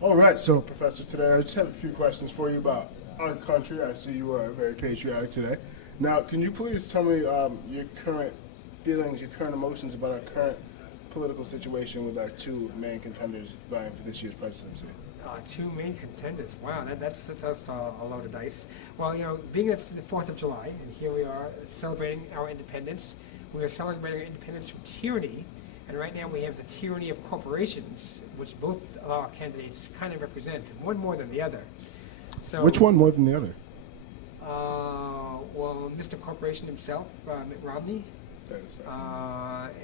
All right, so Professor, today I just have a few questions for you about our country. I see you are very patriotic today. Now, can you please tell me your current feelings, your current emotions about our current political situation with our two main contenders vying for this year's presidency? Two main contenders. Wow, that's a load of dice. Well, being it's the 4th of July, and here we are celebrating our independence. We are celebrating our independence from tyranny, and right now we have the tyranny of corporations, which both of our candidates kind of represent, one more than the other. So, Which one more than the other? well, Mr. Corporation himself, Mitt Romney, That is,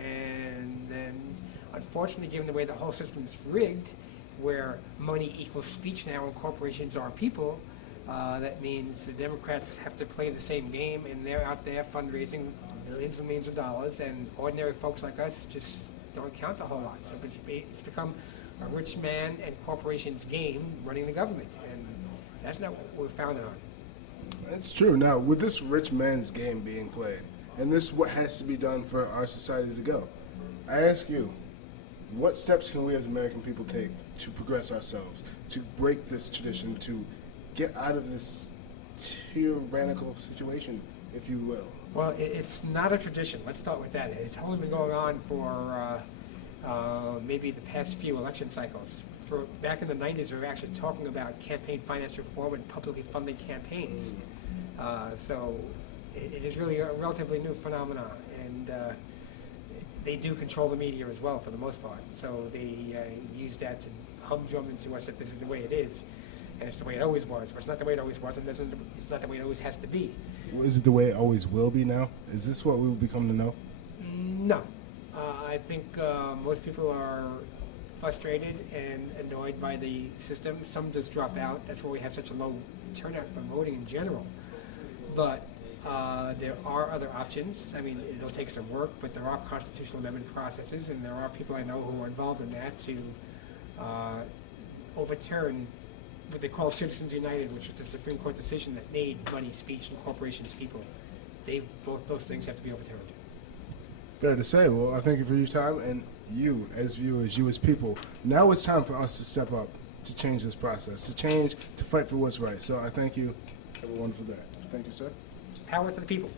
and then, unfortunately, given the way the whole system is rigged, where money equals speech now and corporations are people, that means the Democrats have to play the same game, and they're out there fundraising millions and millions of dollars, and ordinary folks like us just don't count a whole lot. So it's become a rich man and corporations game running the government, and that's not what we're founded on. That's true. Now, with this rich man's game being played, and this is what has to be done for our society to go, I ask you, what steps can we as American people take to progress ourselves, to break this tradition, to get out of this tyrannical situation, if you will? Well, it's not a tradition. Let's start with that. It's only been going on for maybe the past few election cycles. For back in the 90s, we were actually talking about campaign finance reform and publicly funding campaigns. So it is really a relatively new phenomenon, and they do control the media as well for the most part. So they use that to humdrum into us that this is the way it is, and it's the way it always was. But it's not the way it always was, and it's not the way it always has to be. Is it the way it always will be now? Is this what we will become to know? No. I think most people are frustrated and annoyed by the system. Some just drop out. That's why we have such a low turnout for voting in general. But there are other options. I mean, it'll take some work, but there are constitutional amendment processes, and there are people I know who are involved in that to overturn what they call Citizens United, which was the Supreme Court decision that made money, speech, and corporations people. Both those things have to be overturned. Fair to say. Well, I thank you for your time, and you as viewers, you as people. Now it's time for us to step up, to change this process, to fight for what's right. So I thank you. Have a wonderful day. Thank you, sir. Power to the people.